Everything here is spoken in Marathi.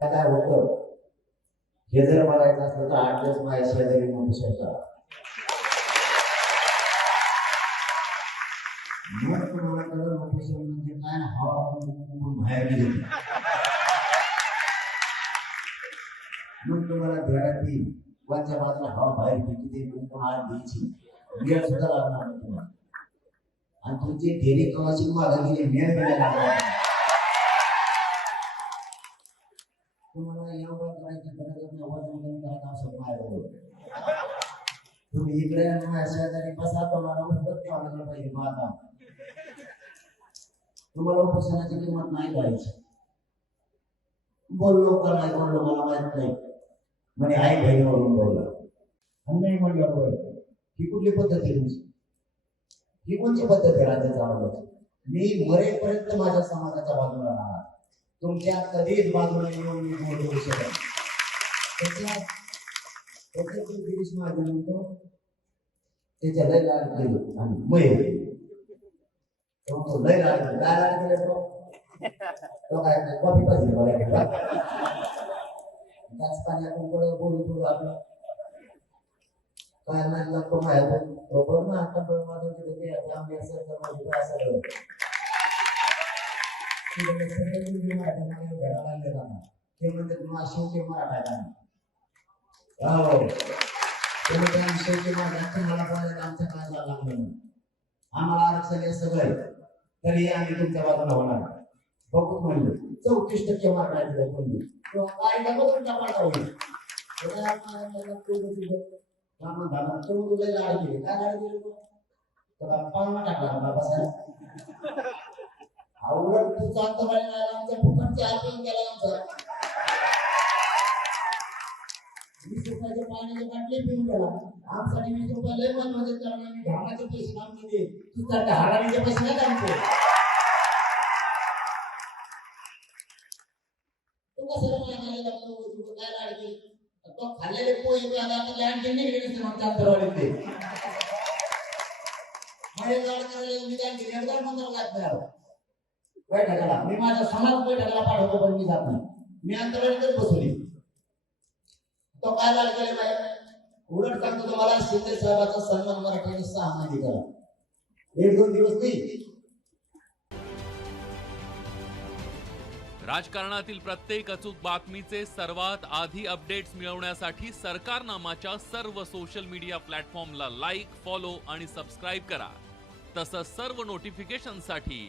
काय होतं? हे जर बघायचं असलं तर आठ दिवस माझ्या शेजारी मोठी शेतात म्हणजे काय? हवा बाहेर गेली? मग तुम्हाला ध्यानात येईल कोणत्या बाजूला हवा बाहेर गेली ते मग तुम्हाला द्यायची? वेळ सुद्धा लागणार तुम्हाला. आणि तुमची फेरी कवाची मागे गेली मेळ मिळायला लागणार नाही. तुम्हाला एवढं करायची गरज नाही वजन कमी करायचं असं माझ्याबरोबर तुम्ही इकडे शेजारी बसा तुम्हाला उपत ठेवायला पाहिजे माझा तुम्हाला उपसनाची किंमत नाही करायची बोललो का नाही बोललो मला माहीत नाही. म्हणे आई बहिणीवरून बोलला. आणि नाही म्हणलं बोल ही कुठली पद्धत आहे तुमची? ही कोणची पद्धत आहे राज्य चालवण्याची मी मरेपर्यंत माझ्या समाजाच्या बाजूला राहणार तुमच्या कधीच बाजूला येऊन मी बोल करू शकत नाही. त्याच्या त्याच्या जो गिरीश महाजन म्हणतो त्याच्या लय लाड केलं आणि मय तो म्हणतो, लय लाड केलं काय लाड केलं तो तो काय कॉफी पाहिजे मला त्याच पाण्यातून थोडं बोलू थोडं आपलं काय नाही लागतो माहिती बरोबर ना आता पण माझं तिथे ते आता आम्ही असं करणार काय असं करत तिथे सगळे मुलगी मराठ्यांना घडा लागले जाणार ते म्हणते मा शेवटी मराठा आहे शेवटी मराठा मला आमच्या काय लागलं आम्हाला आरक्षण हे सगळं तरी आम्ही तुमच्या बाजूला होणार बघू म्हणलं चौतीस टक्के मराठा आहे तिथे कोणी पाठा होईल तुला काय लाड केली तू तर पाहुणा टाकला आवडत तुझा अंत आमच्या फुकटचे आरपण केला आमचा. वीस रुपयाचे पाण्याचे बाटले पिऊन गेला. आमसाठी वीस रुपये लय महत्त्वाचे कारण आम्ही घामाचे पैसे काम हाडाचे पैसे नाही आमचे. तू कसं मला खायला तू काय लाड तो खाल्लेले पोहे ते आता आता लँड त्यांनी नसते करायला बैठकाला. मी माझा समाज बैठकाला पाठवतो पण मी जात नाही. मी अंतराळीतच बसवली. तो काय लाड केले माहिती उलट सांगतो तुम्हाला शिंदे साहेबाचा सन्मान मराठीने सहा महिने करा एक दोन दिवस नाही. राजकारणातील प्रत्येक अचूक बातमीचे सर्वात आधी अपडेट्स मिळवण्यासाठी सरकारनामाच्या सर्व सोशल मीडिया प्लॅटफॉर्मला लाईक फॉलो आणि सबस्क्राईब करा. तसंच सर्व नोटिफिकेशनसाठी